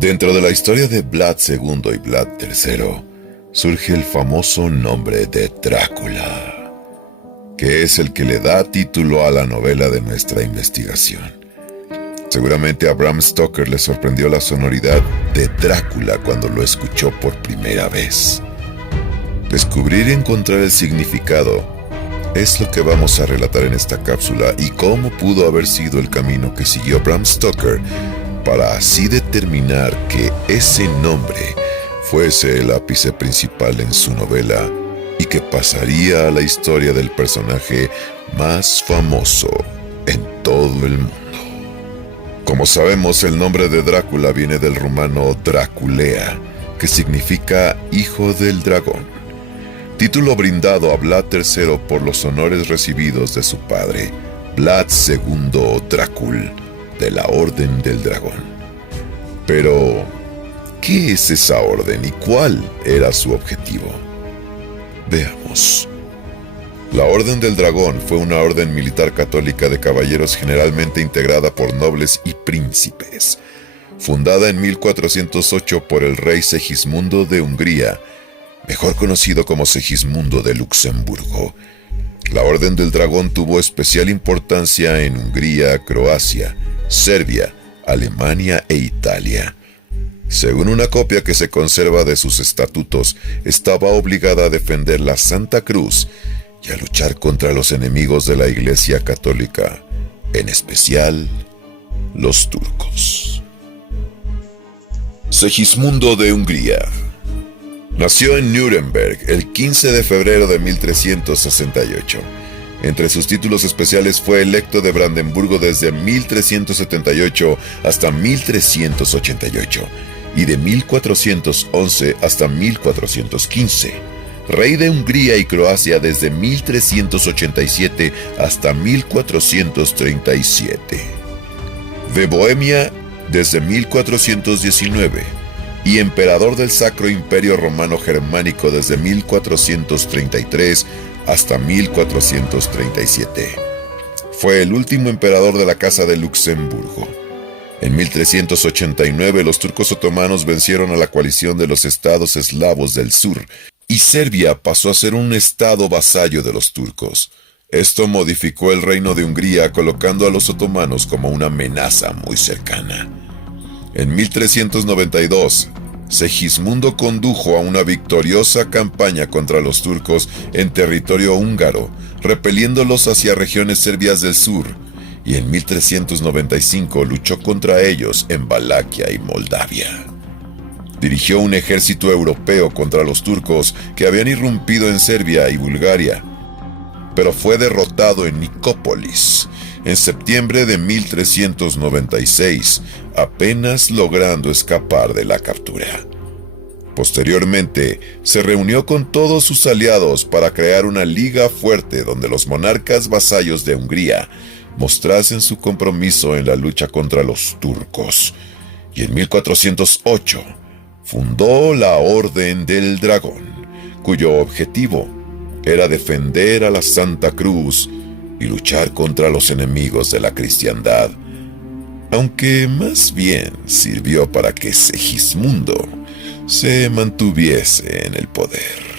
Dentro de la historia de Vlad II y Vlad III, surge el famoso nombre de Drácula, que es el que le da título a la novela de nuestra investigación. Seguramente a Bram Stoker le sorprendió la sonoridad de Drácula cuando lo escuchó por primera vez. Descubrir y encontrar el significado es lo que vamos a relatar en esta cápsula y cómo pudo haber sido el camino que siguió Bram Stoker para así determinar que ese nombre fuese el ápice principal en su novela y que pasaría a la historia del personaje más famoso en todo el mundo. Como sabemos, el nombre de Drácula viene del rumano Draculea, que significa hijo del dragón, título brindado a Vlad III por los honores recibidos de su padre, Vlad II Drácul, de la Orden del Dragón. Pero, ¿qué es esa orden y cuál era su objetivo? Veamos. La Orden del Dragón fue una orden militar católica de caballeros generalmente integrada por nobles y príncipes, fundada en 1408 por el rey Segismundo de Hungría, mejor conocido como Segismundo de Luxemburgo. La Orden del Dragón tuvo especial importancia en Hungría, Croacia, Serbia, Alemania e Italia. Según una copia que se conserva de sus estatutos, estaba obligada a defender la Santa Cruz y a luchar contra los enemigos de la Iglesia Católica, en especial los turcos. Segismundo de Hungría nació en Nuremberg el 15 de febrero de 1368. Entre sus títulos especiales fue electo de Brandenburgo desde 1378 hasta 1388 y de 1411 hasta 1415. Rey de Hungría y Croacia desde 1387 hasta 1437. De Bohemia desde 1419 y emperador del Sacro Imperio Romano Germánico desde 1433 hasta 1437. Fue el último emperador de la Casa de Luxemburgo. En 1389 los turcos otomanos vencieron a la coalición de los estados eslavos del sur y Serbia pasó a ser un estado vasallo de los turcos. Esto modificó el reino de Hungría colocando a los otomanos como una amenaza muy cercana. En 1392, Segismundo condujo a una victoriosa campaña contra los turcos en territorio húngaro, repeliéndolos hacia regiones serbias del sur, y en 1395 luchó contra ellos en Valaquia y Moldavia. Dirigió un ejército europeo contra los turcos que habían irrumpido en Serbia y Bulgaria, pero fue derrotado en Nicópolis en septiembre de 1396, apenas logrando escapar de la captura. Posteriormente, se reunió con todos sus aliados para crear una liga fuerte donde los monarcas vasallos de Hungría mostrasen su compromiso en la lucha contra los turcos, y en 1408 fundó la Orden del Dragón, cuyo objetivo era defender a la Santa Cruz y luchar contra los enemigos de la cristiandad, aunque más bien sirvió para que Segismundo se mantuviese en el poder.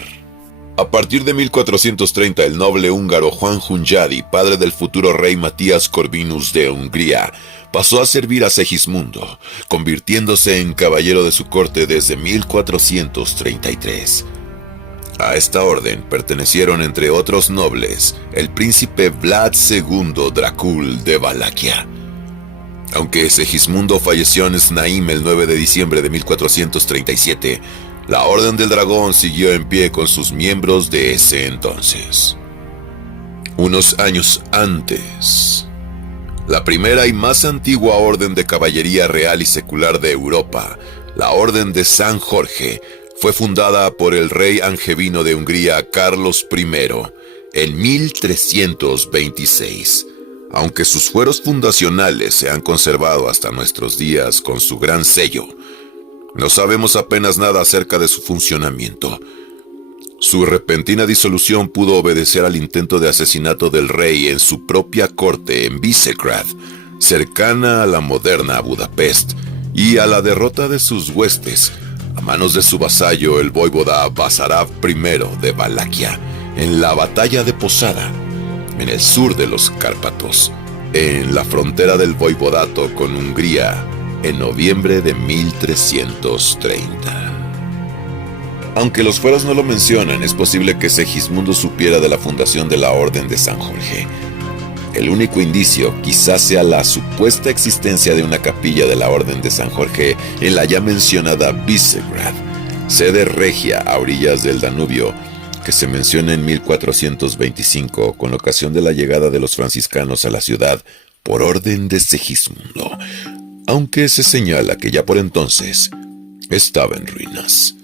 A partir de 1430, el noble húngaro Juan Hunyadi, padre del futuro rey Matías Corvinus de Hungría, pasó a servir a Segismundo, convirtiéndose en caballero de su corte desde 1433. A esta orden pertenecieron, entre otros nobles, el príncipe Vlad II Drácul de Valaquia. Aunque Segismundo falleció en Znaim el 9 de diciembre de 1437, la Orden del Dragón siguió en pie con sus miembros de ese entonces. Unos años antes, la primera y más antigua orden de caballería real y secular de Europa, la Orden de San Jorge, fue fundada por el rey angevino de Hungría Carlos I en 1326, aunque sus fueros fundacionales se han conservado hasta nuestros días con su gran sello. No sabemos apenas nada acerca de su funcionamiento. Su repentina disolución pudo obedecer al intento de asesinato del rey en su propia corte en Visegrad, cercana a la moderna Budapest, y a la derrota de sus huestes a manos de su vasallo el voivoda Basarab I de Valaquia en la batalla de Posada, en el sur de los Cárpatos, en la frontera del voivodato con Hungría, en noviembre de 1330. Aunque los fueros no lo mencionan, es posible que Segismundo supiera de la fundación de la Orden de San Jorge. El único indicio quizás sea la supuesta existencia de una capilla de la Orden de San Jorge en la ya mencionada Visegrad, sede regia a orillas del Danubio, que se menciona en 1425 con ocasión de la llegada de los franciscanos a la ciudad por orden de Segismundo, aunque se señala que ya por entonces estaba en ruinas.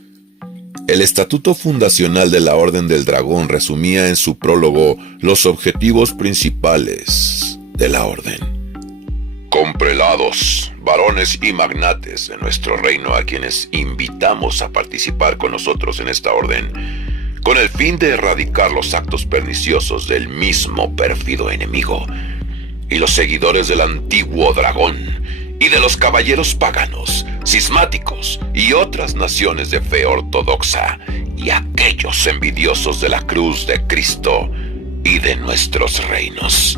El estatuto fundacional de la Orden del Dragón resumía en su prólogo los objetivos principales de la Orden. Con prelados, varones y magnates de nuestro reino a quienes invitamos a participar con nosotros en esta orden, con el fin de erradicar los actos perniciosos del mismo pérfido enemigo, y los seguidores del antiguo dragón, y de los caballeros paganos, cismáticos y otras naciones de fe ortodoxa, y aquellos envidiosos de la cruz de Cristo y de nuestros reinos.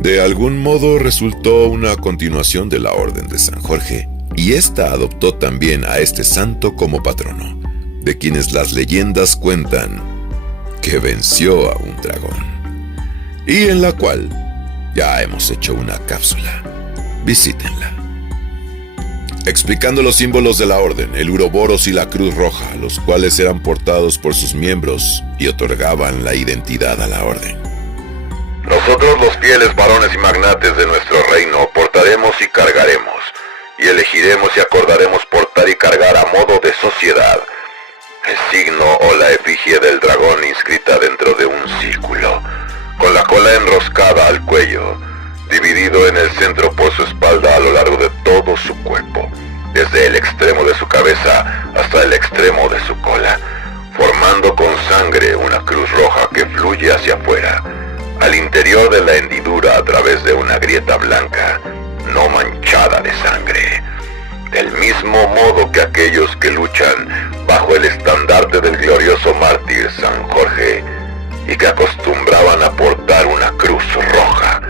De algún modo resultó una continuación de la Orden de San Jorge, y ésta adoptó también a este santo como patrono, de quienes las leyendas cuentan que venció a un dragón, y en la cual ya hemos hecho una cápsula. Visítenla. Explicando los símbolos de la orden, el uroboros y la cruz roja, los cuales eran portados por sus miembros y otorgaban la identidad a la orden. Nosotros los fieles varones y magnates de nuestro reino portaremos y cargaremos, y elegiremos y acordaremos portar y cargar a modo de sociedad el signo o la efigie del dragón inscrita dentro de un círculo, con la cola enroscada al cuello, dividido en el centro por su espalda a lo largo de todo su cuerpo, desde el extremo de su cabeza hasta el extremo de su cola, formando con sangre una cruz roja que fluye hacia afuera, al interior de la hendidura a través de una grieta blanca, no manchada de sangre. Del mismo modo que aquellos que luchan bajo el estandarte del glorioso mártir San Jorge, y que acostumbraban a portar una cruz roja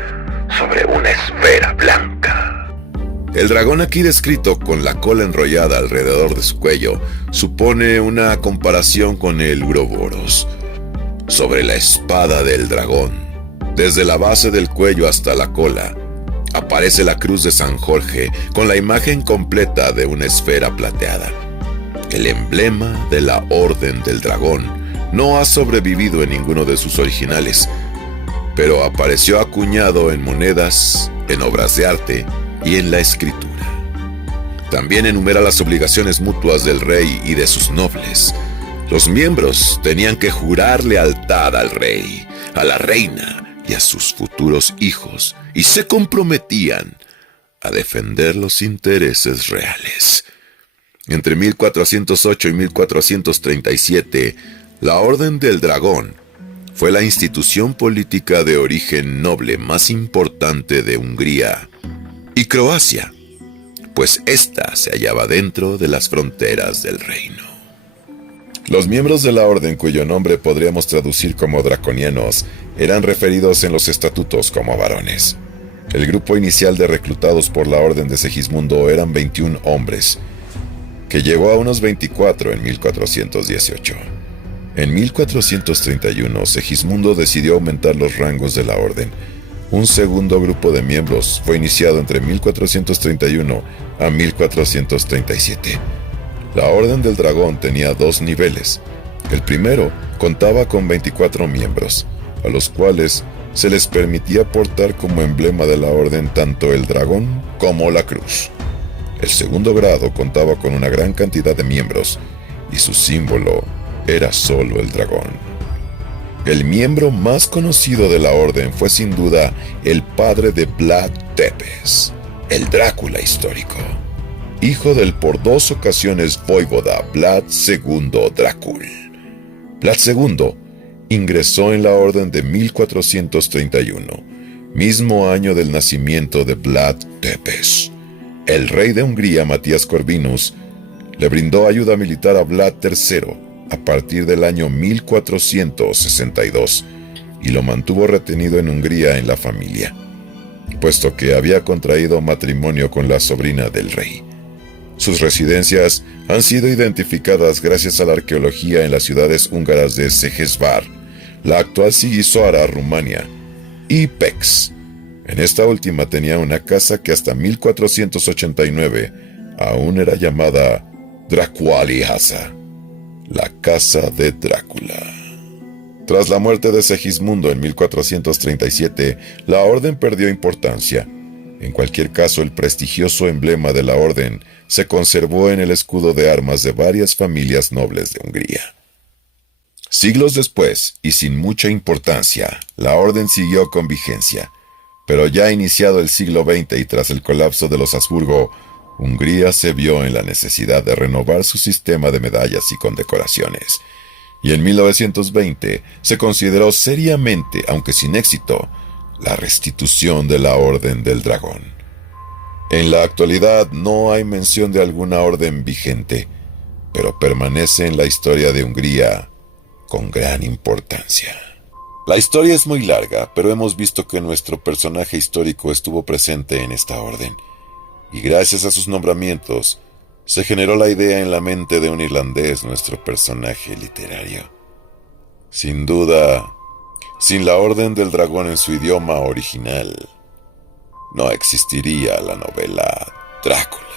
sobre una esfera blanca. El dragón aquí descrito con la cola enrollada alrededor de su cuello supone una comparación con el uroboros. Sobre la espada del dragón, desde la base del cuello hasta la cola, aparece la cruz de San Jorge con la imagen completa de una esfera plateada. El emblema de la Orden del Dragón no ha sobrevivido en ninguno de sus originales, pero apareció acuñado en monedas, en obras de arte y en la escritura. También enumera las obligaciones mutuas del rey y de sus nobles. Los miembros tenían que jurar lealtad al rey, a la reina y a sus futuros hijos, y se comprometían a defender los intereses reales. Entre 1408 y 1437, la Orden del Dragón fue la institución política de origen noble más importante de Hungría y Croacia, pues ésta se hallaba dentro de las fronteras del reino. Los miembros de la orden, cuyo nombre podríamos traducir como draconianos, eran referidos en los estatutos como varones. El grupo inicial de reclutados por la orden de Segismundo eran 21 hombres, que llegó a unos 24 en 1418. En 1431, Segismundo decidió aumentar los rangos de la orden. Un segundo grupo de miembros fue iniciado entre 1431 a 1437. La Orden del Dragón tenía 2 niveles. El primero contaba con 24 miembros, a los cuales se les permitía portar como emblema de la orden tanto el dragón como la cruz. El segundo grado contaba con una gran cantidad de miembros, y su símbolo era solo el dragón. El miembro más conocido de la orden fue sin duda el padre de Vlad Tepes, el Drácula histórico, hijo del por 2 ocasiones voivoda Vlad II Dracul. Vlad II ingresó en la orden de 1431, mismo año del nacimiento de Vlad Tepes. El rey de Hungría, Matías Corvinus, le brindó ayuda militar a Vlad III a partir del año 1462 y lo mantuvo retenido en Hungría en la familia, puesto que había contraído matrimonio con la sobrina del rey. Sus residencias han sido identificadas gracias a la arqueología en las ciudades húngaras de Székesvár, la actual Sighisoara, Rumania, y Pécs. En esta última tenía una casa que hasta 1489 aún era llamada Draculae Casa, la casa de Drácula. Tras la muerte de Segismundo en 1437, la orden perdió importancia. En cualquier caso, el prestigioso emblema de la orden se conservó en el escudo de armas de varias familias nobles de Hungría. Siglos después, y sin mucha importancia, la orden siguió con vigencia, pero ya iniciado el siglo XX y tras el colapso de los Habsburgo, Hungría se vio en la necesidad de renovar su sistema de medallas y condecoraciones, y en 1920 se consideró seriamente, aunque sin éxito, la restitución de la Orden del Dragón. En la actualidad no hay mención de alguna orden vigente, pero permanece en la historia de Hungría con gran importancia. La historia es muy larga, pero hemos visto que nuestro personaje histórico estuvo presente en esta orden, y gracias a sus nombramientos, se generó la idea en la mente de un irlandés, nuestro personaje literario. Sin duda, sin la Orden del Dragón en su idioma original, no existiría la novela Drácula.